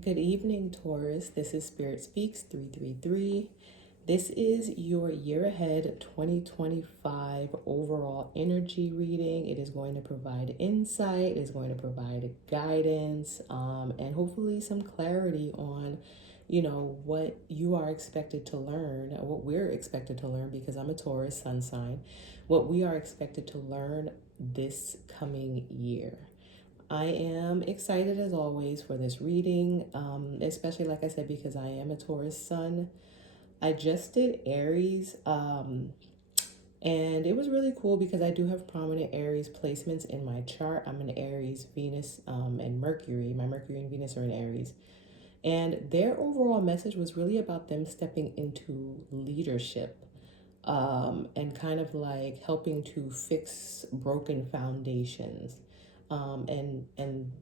Good evening, Taurus. This is Spirit Speaks 333. This is your year ahead 2025 overall energy reading. It is going to provide insight, it is going to provide guidance, and hopefully some clarity on, what you are expected to learn, what we're expected to learn, because I'm a Taurus sun sign, what we are expected to learn this coming year. I am excited as always for this reading, especially like I said, because I am a Taurus sun. I just did Aries, and it was really cool because I do have prominent Aries placements in my chart. I'm an Aries, Venus, and Mercury. My Mercury and Venus are in Aries. And their overall message was really about them stepping into leadership, and kind of like helping to fix broken foundations. And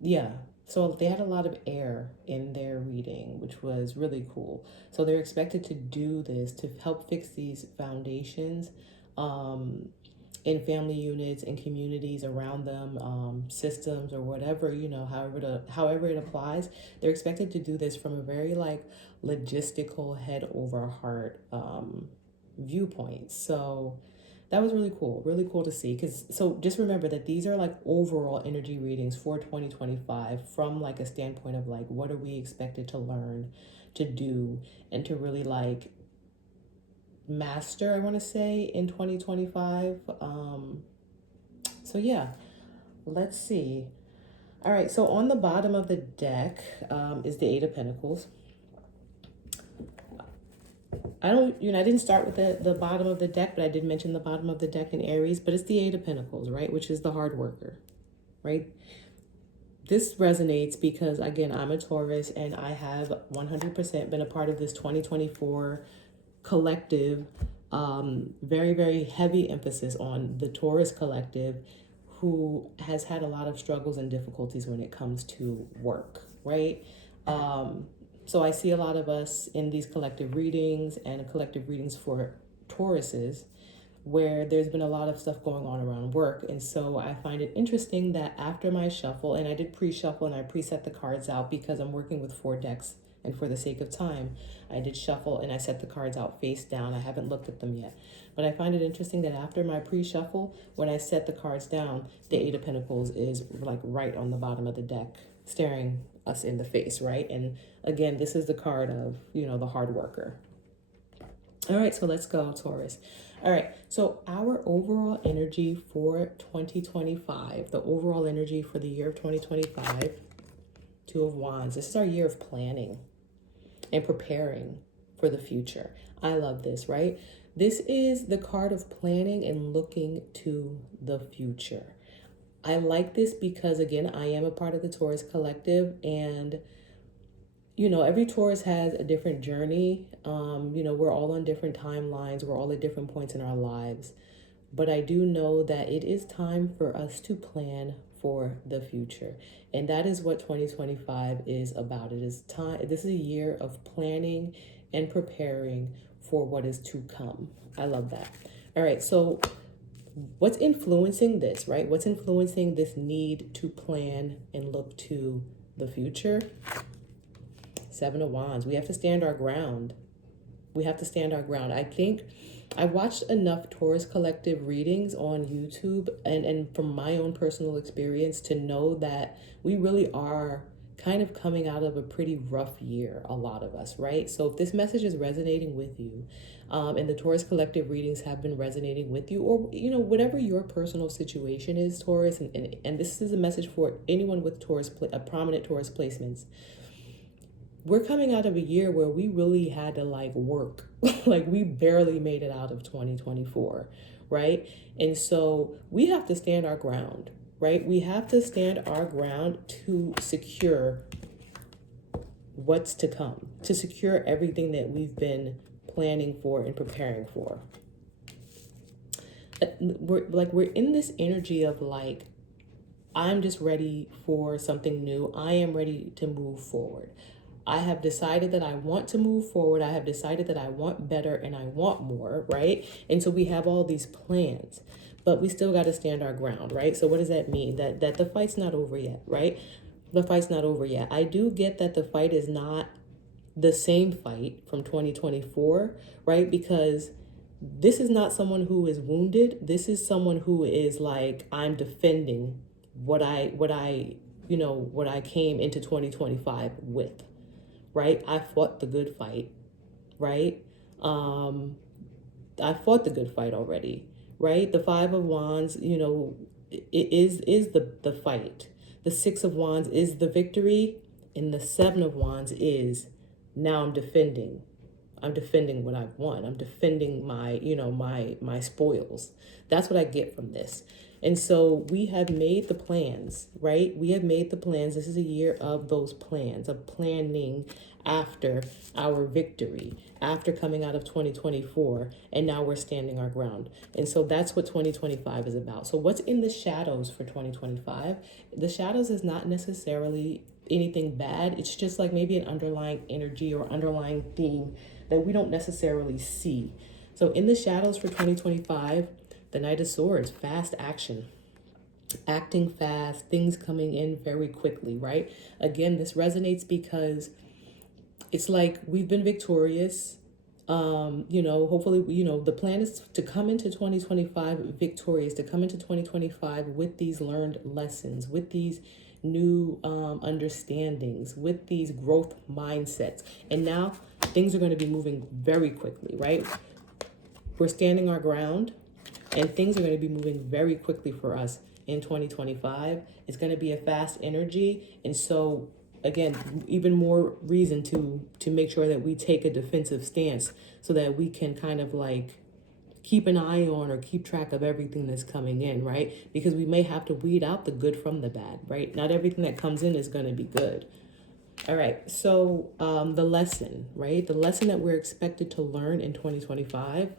yeah, so they had a lot of air in their reading, which was really cool. So they're expected to do this to help fix these foundations, in family units and communities around them, systems or whatever, however it applies. They're expected to do this from a very like logistical head over heart viewpoint. So that was really cool to see. Because so just remember that these are like overall energy readings for 2025 from like a standpoint of like what are we expected to learn, to do, and to really like master, I want to say, in 2025. So yeah, let's see. All right, so on the bottom of the deck is the Eight of Pentacles. I didn't start with the bottom of the deck, but I did mention the bottom of the deck in Aries, but it's the Eight of Pentacles, right? Which is the hard worker, right? This resonates because, again, I'm a Taurus and I have 100% been a part of this 2024 collective, very, very heavy emphasis on the Taurus collective, who has had a lot of struggles and difficulties when it comes to work, right? So I see a lot of us in these collective readings and collective readings for Tauruses where there's been a lot of stuff going on around work. And so I find it interesting that after my shuffle, and I did pre-shuffle and I preset the cards out because I'm working with 4 decks and for the sake of time, I did shuffle and I set the cards out face down. I haven't looked at them yet. But I find it interesting that after my pre-shuffle, when I set the cards down, the Eight of Pentacles is like right on the bottom of the deck, staring us in the face, right? And again, this is the card of, the hard worker. All right, so let's go, Taurus. All right, so our overall energy for 2025, the overall energy for the year of 2025, Two of Wands. This is our year of planning and preparing for the future. I love this, right? This is the card of planning and looking to the future. I like this because, again, I am a part of the Taurus collective, and every Taurus has a different journey. We're all on different timelines. We're all at different points in our lives. But I do know that it is time for us to plan for the future. And that is what 2025 is about. It is time. This is a year of planning and preparing for what is to come. I love that. All right. So what's influencing this, right? What's influencing this need to plan and look to the future? Seven of Wands. We have to stand our ground. We have to stand our ground. I think I watched enough Taurus collective readings on YouTube and from my own personal experience to know that we really are kind of coming out of a pretty rough year, a lot of us, right? So if this message is resonating with you, and the Taurus collective readings have been resonating with you, or whatever your personal situation is, Taurus, and this is a message for anyone with prominent Taurus placements. We're coming out of a year where we really had to like work. Like we barely made it out of 2024, right? And so we have to stand our ground, right? We have to stand our ground to secure what's to come, to secure everything that we've been planning for and preparing for. We're in this energy of like, I'm just ready for something new. I am ready to move forward. I have decided that I want to move forward. I have decided that I want better and I want more, right? And so we have all these plans, but we still got to stand our ground, right? So what does that mean? That the fight's not over yet, right? The fight's not over yet. I do get that the fight is not the same fight from 2024, right? Because this is not someone who is wounded. This is someone who is like, I'm defending what I came into 2025 with, right? I fought the good fight, right? I fought the good fight already, right? The Five of Wands, it is the fight. The Six of Wands is the victory, and the Seven of Wands is now I'm defending. I'm defending what I've won. I'm defending my spoils. That's what I get from this. And so we have made the plans, right? We have made the plans. This is a year of those plans, of planning after our victory, after coming out of 2024, and now we're standing our ground. And so that's what 2025 is about. So what's in the shadows for 2025? The shadows is not necessarily anything bad. It's just like maybe an underlying energy or underlying theme that we don't necessarily see. So in the shadows for 2025, the Knight of Swords, fast action, acting fast, things coming in very quickly, right? Again, this resonates because it's like we've been victorious. Hopefully, the plan is to come into 2025 victorious, to come into 2025 with these learned lessons, with these new understandings, with these growth mindsets. And now things are going to be moving very quickly, right? We're standing our ground, and things are going to be moving very quickly for us in 2025. It's going to be a fast energy. And so, again, even more reason to make sure that we take a defensive stance so that we can kind of like keep an eye on or keep track of everything that's coming in, right? Because we may have to weed out the good from the bad, right? Not everything that comes in is going to be good. All right, so the lesson, right? The lesson that we're expected to learn in 2025,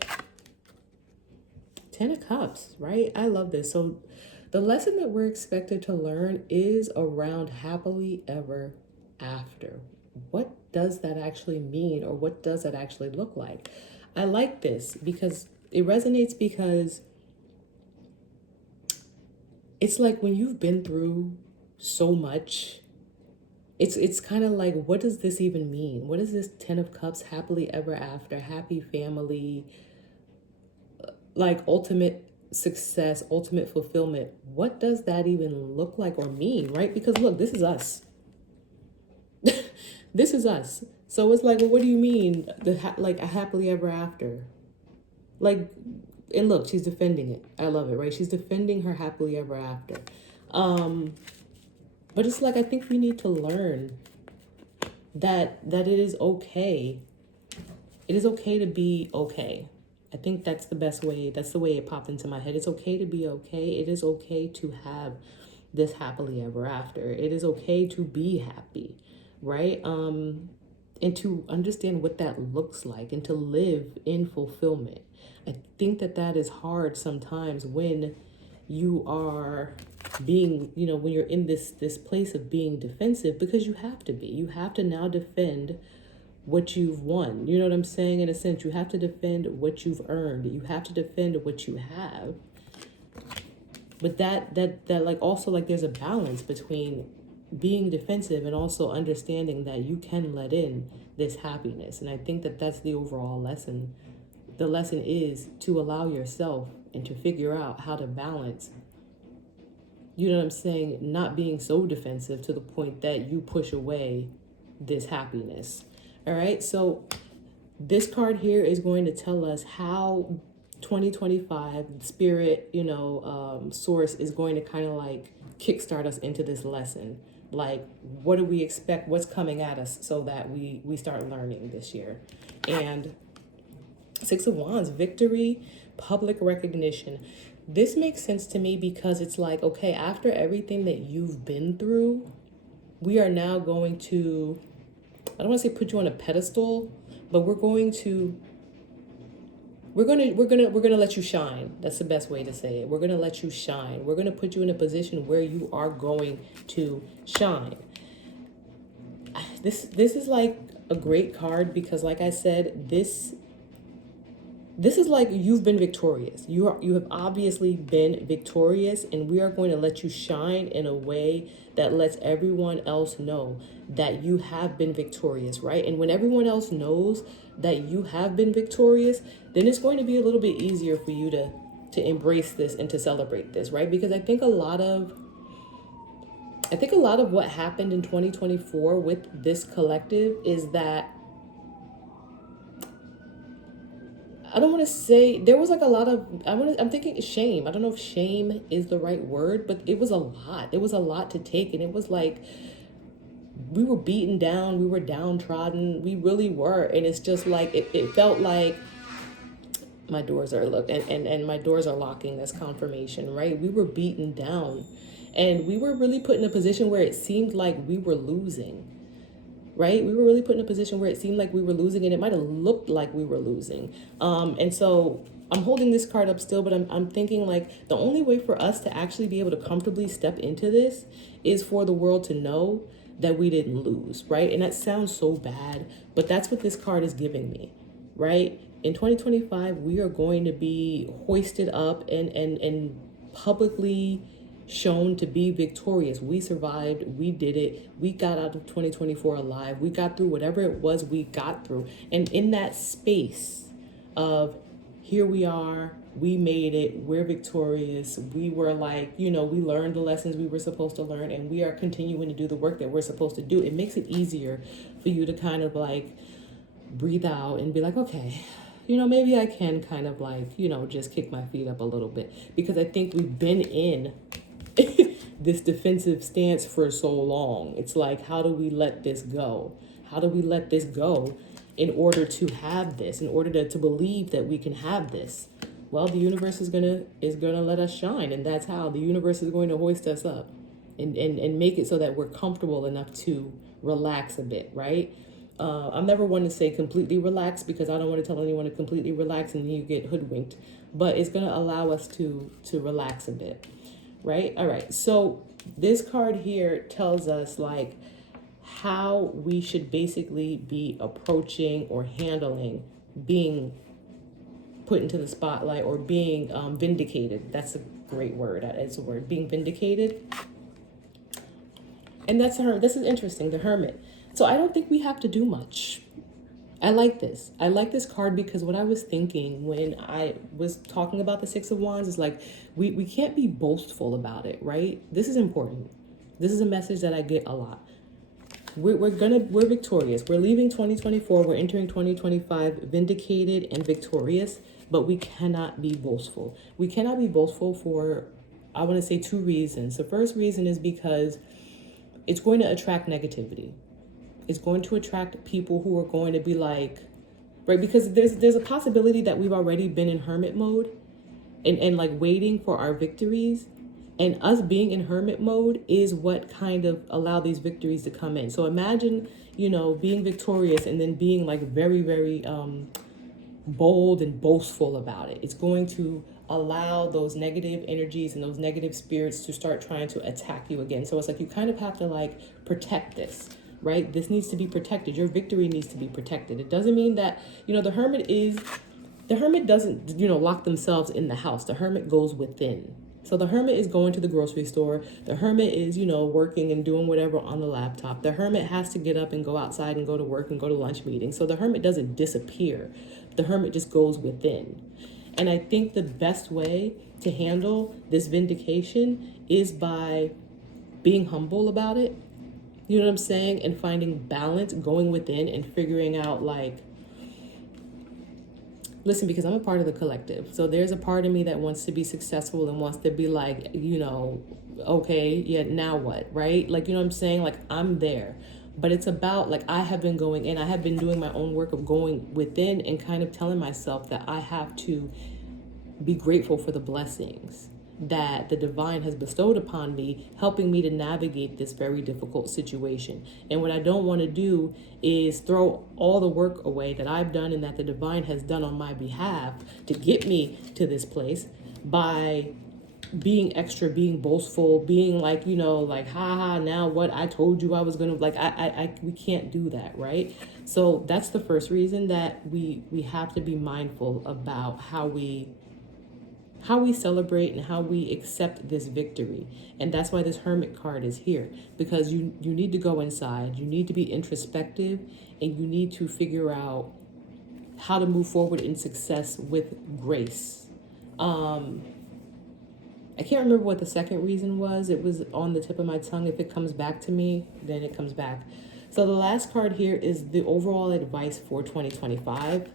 10 of Cups, right? I love this. So the lesson that we're expected to learn is around happily ever after. What does that actually mean, or what does that actually look like? I like this because it resonates, because it's like when you've been through so much, it's kind of like, what does this even mean? What is this 10 of Cups, happily ever after, happy family, like ultimate success, ultimate fulfillment? What does that even look like or mean, right? Because look, this is us. This is us. So it's like, well, what do you mean like a happily ever after? Like, and look, she's defending it. I love it, right? She's defending her happily ever after. But it's like, I think we need to learn that it is okay. It is okay to be okay. I think that's the best way. That's the way it popped into my head. It's okay to be okay. It is okay to have this happily ever after. It is okay to be happy, right? And to understand what that looks like and to live in fulfillment. I think that is hard sometimes when you are being, when you're in this place of being defensive, because you have to be. You have to now defend what you've won. You know what I'm saying? In a sense, you have to defend what you've earned. You have to defend what you have. But that like also like there's a balance between being defensive and also understanding that you can let in this happiness. And I think that's the overall lesson. The lesson is to allow yourself and to figure out how to balance, you know what I'm saying, not being so defensive to the point that you push away this happiness. All right, so this card here is going to tell us how 2025 spirit, source is going to kind of like kickstart us into this lesson. Like, what do we expect? What's coming at us so that we start learning this year? And Six of Wands, victory, public recognition. This makes sense to me because it's like, okay, after everything that you've been through, we are now going to, I don't want to say put you on a pedestal, but we're going to let you shine. That's the best way to say it. We're going to let you shine. We're going to put you in a position where you are going to shine. This is like a great card because, like I said, this This is like you've been victorious. You have obviously been victorious, and we are going to let you shine in a way that lets everyone else know that you have been victorious, right? And when everyone else knows that you have been victorious, then it's going to be a little bit easier for you to embrace this and to celebrate this, right? Because I think a lot of what happened in 2024 with this collective is that I don't want to say there was like a lot of, I'm thinking shame. I don't know if shame is the right word, but it was a lot. It was a lot to take. And it was like, we were beaten down. We were downtrodden. We really were. And it's just like, it felt like my doors are and my doors are locking. That's confirmation, right? We were beaten down, and we were really put in a position where it seemed like we were losing. Right? We were really put in a position where it seemed like we were losing, and it might have looked like we were losing. And so I'm holding this card up still, but I'm thinking like the only way for us to actually be able to comfortably step into this is for the world to know that we didn't lose, right? And that sounds so bad, but that's what this card is giving me, right? In 2025, we are going to be hoisted up and publicly shown to be victorious. We survived. We did it. We got out of 2024 alive. We got through whatever it was we got through. And in that space of here we are, we made it, we're victorious. We were like, we learned the lessons we were supposed to learn, and we are continuing to do the work that we're supposed to do. It makes it easier for you to kind of like breathe out and be like, okay, maybe I can kind of like, just kick my feet up a little bit, because I think we've been in this defensive stance for so long. It's like, how do we let this go? How do we let this go in order to have this, in order to believe that we can have this? Well, the universe is gonna let us shine, and that's how the universe is going to hoist us up and make it so that we're comfortable enough to relax a bit, right? I'm never one to say completely relax, because I don't want to tell anyone to completely relax and then you get hoodwinked, but it's going to allow us to relax a bit, right? All right. So this card here tells us like how we should basically be approaching or handling being put into the spotlight or being vindicated. That's a great word. It's a word, being vindicated. And this is interesting, the Hermit. So I don't think we have to do much. I like this. I like this card because what I was thinking when I was talking about the Six of Wands is like, we can't be boastful about it, right? This is important. This is a message that I get a lot. We're victorious. We're leaving 2024. We're entering 2025 vindicated and victorious, but we cannot be boastful. We cannot be boastful for, I want to say, two reasons. The first reason is because it's going to attract negativity. It's going to attract people who are going to be like, right? Because there's a possibility that we've already been in hermit mode and like waiting for our victories. And us being in hermit mode is what kind of allow these victories to come in. So imagine, being victorious and then being like very, very bold and boastful about it. It's going to allow those negative energies and those negative spirits to start trying to attack you again. So it's like you kind of have to like protect this, right? This needs to be protected. Your victory needs to be protected. It doesn't mean that, the hermit doesn't, lock themselves in the house. The hermit goes within. So the hermit is going to the grocery store. The hermit is, working and doing whatever on the laptop. The hermit has to get up and go outside and go to work and go to lunch meetings. So the hermit doesn't disappear. The hermit just goes within. And I think the best way to handle this vindication is by being humble about it. You know what I'm saying? And finding balance, going within and figuring out like, listen, because I'm a part of the collective. So there's a part of me that wants to be successful and wants to be like, okay, yeah, now what, right? Like, you know what I'm saying? Like, I'm there. But it's about like, I have been going in, I have been doing my own work of going within and kind of telling myself that I have to be grateful for the blessings that the divine has bestowed upon me, helping me to navigate this very difficult situation. And what I don't want to do is throw all the work away that I've done and that the divine has done on my behalf to get me to this place by being extra, being boastful, being like, you know, like, ha, now what, I told you I was gonna, like, we can't do that, right? So that's the first reason that we have to be mindful about how we celebrate and how we accept this victory. And that's why this Hermit card is here, because you need to go inside, you need to be introspective, and you need to figure out how to move forward in success with grace. I can't remember what the second reason was. It was on the tip of my tongue. If it comes back to me, then it comes back. So the last card here is the overall advice for 2025.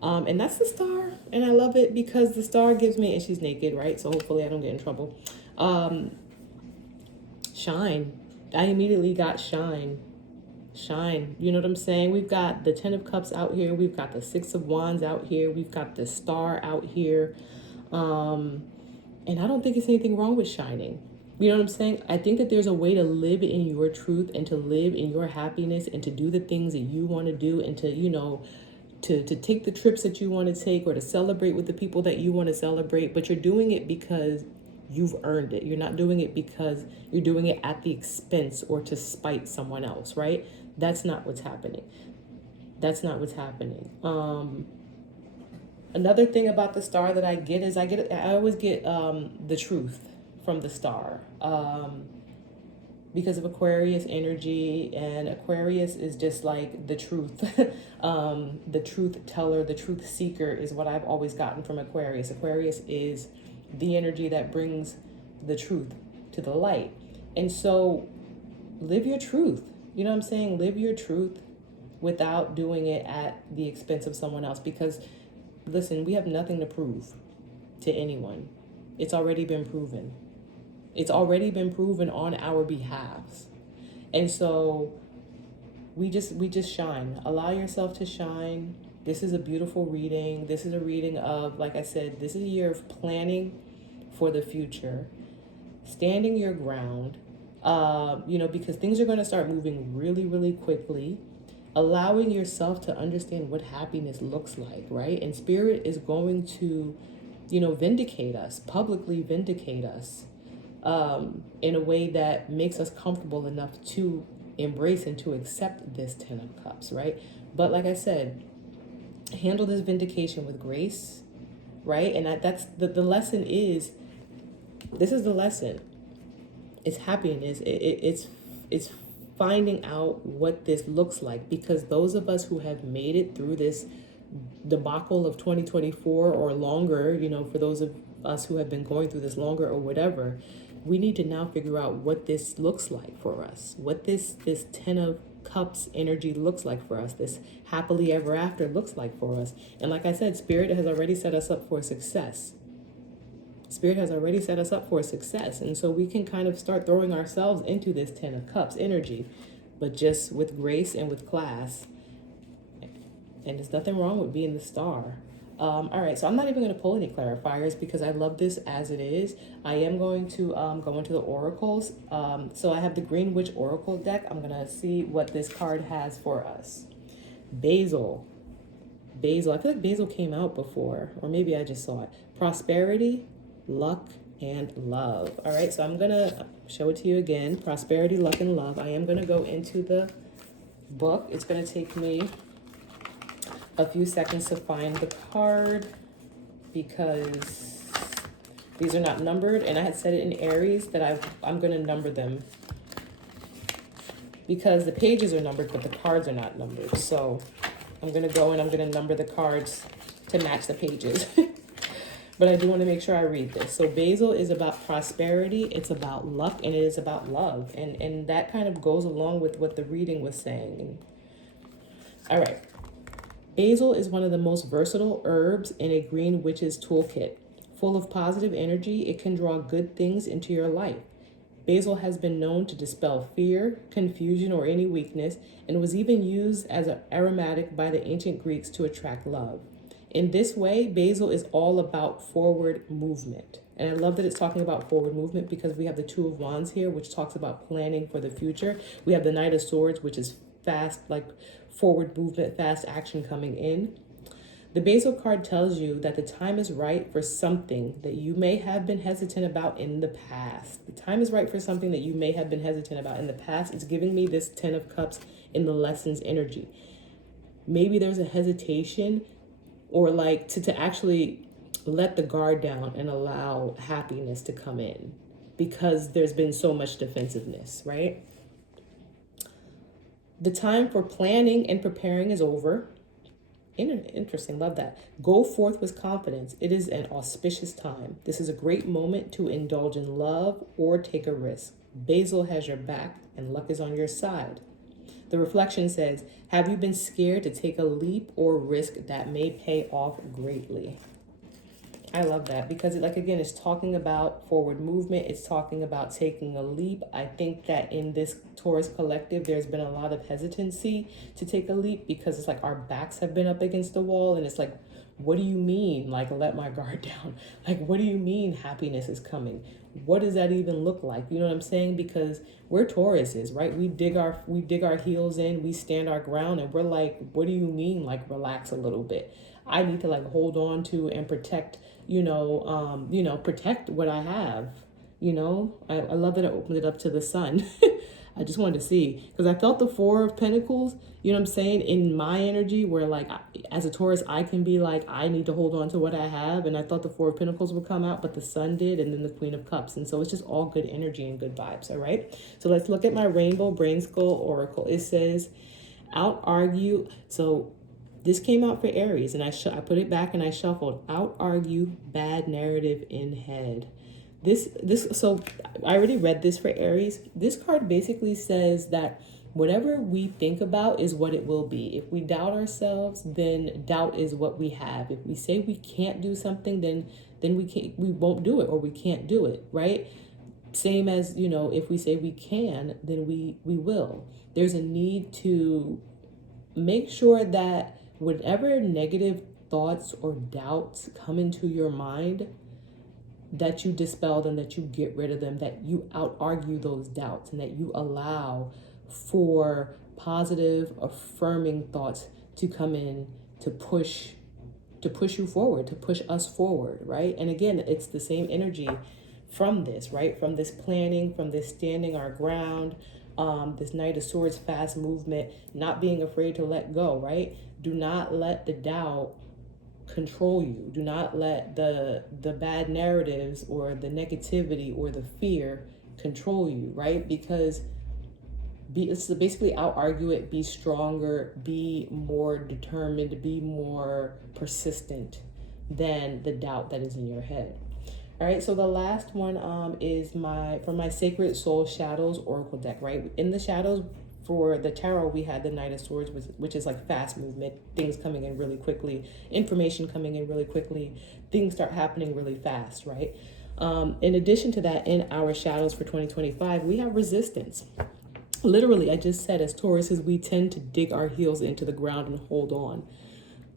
And that's the star. And I love it because the star gives me, and she's naked, right? So hopefully I don't get in trouble. Shine. I immediately got shine. Shine. You know what I'm saying? We've got the 10 of Cups out here. We've got the 6 of Wands out here. We've got the star out here. And I don't think it's anything wrong with shining. You know what I'm saying? I think that there's a way to live in your truth and to live in your happiness and to do the things that you want to do and to, you know, to take the trips that you want to take or to celebrate with the people that you want to celebrate. But you're doing it because you've earned it. You're not doing it because you're doing it at the expense or to spite someone else, right? That's not what's happening. That's not what's happening. Another thing about the star that I get is I always get the truth from the star because of Aquarius energy, and Aquarius is just like the truth. The truth teller, the truth seeker is what I've always gotten from Aquarius. Aquarius is the energy that brings the truth to the light. And so live your truth. You know what I'm saying? Live your truth without doing it at the expense of someone else, because listen, we have nothing to prove to anyone. It's already been proven. It's already been proven on our behalves. And so we just shine. Allow yourself to shine. This is a beautiful reading. This is a reading of, like I said, this is a year of planning for the future, standing your ground, you know, because things are going to start moving really, really quickly. Allowing yourself to understand what happiness looks like, right? And Spirit is going to, you know, vindicate us, publicly vindicate us in a way that makes us comfortable enough to embrace and to accept this 10 of Cups, right? But like I said, handle this vindication with grace, right? And that's the lesson is, this is the lesson. It's happiness. It's finding out what this looks like, because those of us who have made it through this debacle of 2024 or longer, you know, for those of us who have been going through this longer or whatever, we need to now figure out what this looks like for us, what this 10 of Cups energy looks like for us, this happily ever after looks like for us. And like I said, Spirit has already set us up for success. Spirit has already set us up for success. And so we can kind of start throwing ourselves into this 10 of Cups energy, but just with grace and with class. And there's nothing wrong with being the star. All right, so I'm not even going to pull any clarifiers because I love this as it is. I am going to go into the oracles. So I have the Green Witch Oracle deck. I'm going to see what this card has for us. Basil. Basil. I feel like Basil came out before, or maybe I just saw it. Prosperity, luck, and love. All right, so I'm going to show it to you again. Prosperity, luck, and love. I am going to go into the book. It's going to take me a few seconds to find the card because these are not numbered, and I had said it in Aries that I'm going to number them because the pages are numbered but the cards are not numbered. So I'm going to go and I'm going to number the cards to match the pages. But I do want to make sure I read this. So Basil is about prosperity, it's about luck, and it is about love, and that kind of goes along with what the reading was saying. All right. Basil is one of the most versatile herbs in a green witch's toolkit. Full of positive energy, it can draw good things into your life. Basil has been known to dispel fear, confusion, or any weakness, and was even used as an aromatic by the ancient Greeks to attract love. In this way, basil is all about forward movement. And I love that it's talking about forward movement because we have the Two of Wands here, which talks about planning for the future. We have the Knight of Swords, which is fast, like forward movement, fast action coming in. The Basil card tells you that the time is right for something that you may have been hesitant about in the past. The time is right for something that you may have been hesitant about in the past. It's giving me this 10 of Cups in the lessons energy. Maybe there's a hesitation, or like to actually let the guard down and allow happiness to come in because there's been so much defensiveness, right? The time for planning and preparing is over. Interesting, love that. Go forth with confidence. It is an auspicious time. This is a great moment to indulge in love or take a risk. Basil has your back and luck is on your side. The reflection says, have you been scared to take a leap or risk that may pay off greatly? I love that because it's talking about forward movement. It's talking about taking a leap. I think that in this Taurus collective, there's been a lot of hesitancy to take a leap because it's like our backs have been up against the wall. And it's like, what do you mean? Like, let my guard down. Like, what do you mean happiness is coming? What does that even look like? You know what I'm saying? Because we're Tauruses, right? We dig our heels in, we stand our ground, and we're like, what do you mean? Like, relax a little bit. I need to like hold on to and protect, protect what I have. I love that I opened it up to the sun. I just wanted to see because I felt the Four of Pentacles, you know what I'm saying, in my energy where like as a Taurus, I can be like, I need to hold on to what I have. And I thought the Four of Pentacles would come out, but the Sun did. And then the Queen of Cups. And so it's just all good energy and good vibes. All right. So let's look at my Rainbow Brain Skull Oracle. It says out argue. So this came out for Aries and I put it back and I shuffled. Out argue bad narrative in head. So I already read this for Aries. This card basically says that whatever we think about is what it will be. If we doubt ourselves, then doubt is what we have. If we say we can't do something, then we won't do it, or we can't do it, right? Same as, if we say we can, then we will. There's a need to make sure that whatever negative thoughts or doubts come into your mind, that you dispel them, that you get rid of them, that you out argue those doubts, and that you allow for positive, affirming thoughts to come in to push you forward, to push us forward, right? And again, it's the same energy from this, right? From this planning, from this standing our ground, this Knight of Swords, fast movement, not being afraid to let go, right? Do not let the doubt control you. Do not let the bad narratives or the negativity or the fear control you, right? Because it's basically out argue it, be stronger, be more determined, be more persistent than the doubt that is in your head. All right, so the last one is from my Sacred Soul Shadows Oracle deck, right? In the shadows, for the tarot, we had the Knight of Swords, which is like fast movement, things coming in really quickly, information coming in really quickly, things start happening really fast, right? In addition to that, in our shadows for 2025, we have resistance. Literally, I just said, as Tauruses, we tend to dig our heels into the ground and hold on.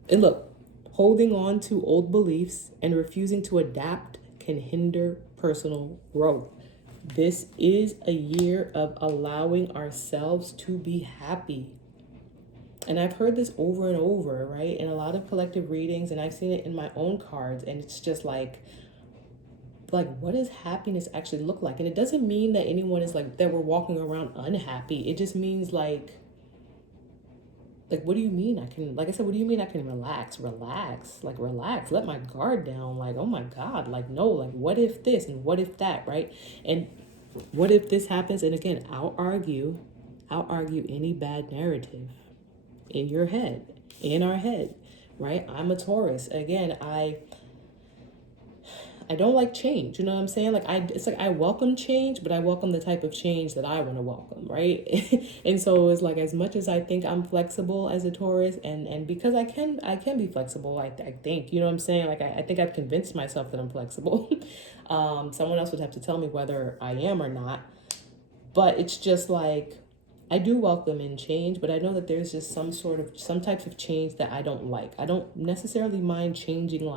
And look, holding on to old beliefs and refusing to adapt can hinder personal growth. This is a year of allowing ourselves to be happy. And I've heard this over and over, right? In a lot of collective readings, and I've seen it in my own cards, and it's just like what does happiness actually look like? And it doesn't mean that anyone is that we're walking around unhappy. It just means like what do you mean I can, like I said, what do you mean I can relax, let my guard down, oh my God, no, what if this and what if that, right? And what if this happens? And again, I'll argue any bad narrative in your head, in our head, right? I'm a Taurus. Again, I don't like change, you know what I'm saying? I welcome change, but I welcome the type of change that I want to welcome, right? And so it's as much as I think I'm flexible as a Taurus, and because I can be flexible, I think, you know what I'm saying? I think I've convinced myself that I'm flexible. Someone else would have to tell me whether I am or not, but it's just I do welcome in change, but I know that there's just some types of change that I don't like. I don't necessarily mind changing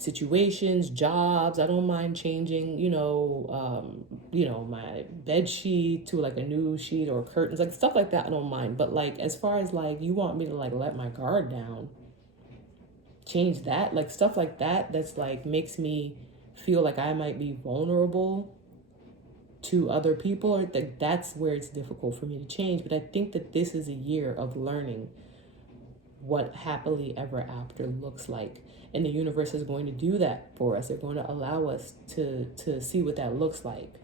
situations, jobs. I don't mind changing, my bed sheet to a new sheet or curtains, stuff like that. I don't mind. But as far as you want me to let my guard down, change that, like stuff like that, that's like makes me feel like I might be vulnerable to other people, or that's where it's difficult for me to change. But I think that this is a year of learning what happily ever after looks like, and the universe is going to do that for us. They're going to allow us to see what that looks like,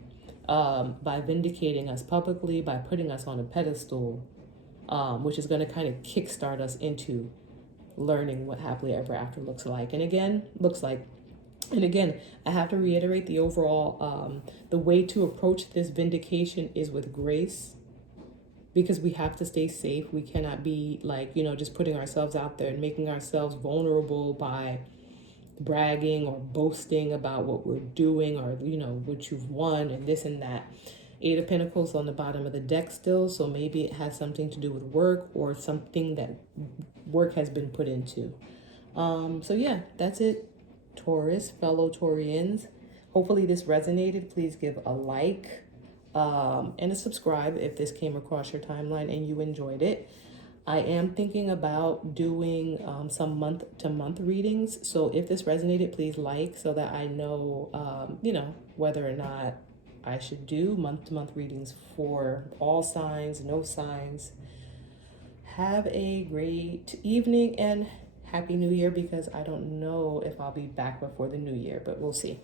by vindicating us publicly, by putting us on a pedestal, which is going to kind of kickstart us into learning what happily ever after looks like. And again, I have to reiterate the overall, the way to approach this vindication is with grace, because we have to stay safe. We cannot be like, just putting ourselves out there and making ourselves vulnerable by bragging or boasting about what we're doing, or, what you've won and this and that. Eight of Pentacles on the bottom of the deck still, so maybe it has something to do with work or something that work has been put into. So yeah, that's it, Taurus, fellow Taurians. Hopefully this resonated. Please give a like, and a subscribe if this came across your timeline and you enjoyed it. I am thinking about doing some month-to-month readings. So if this resonated, please like, so that I know, whether or not I should do month-to-month readings for all signs, no signs. Have a great evening and Happy New Year, because I don't know if I'll be back before the new year, but we'll see.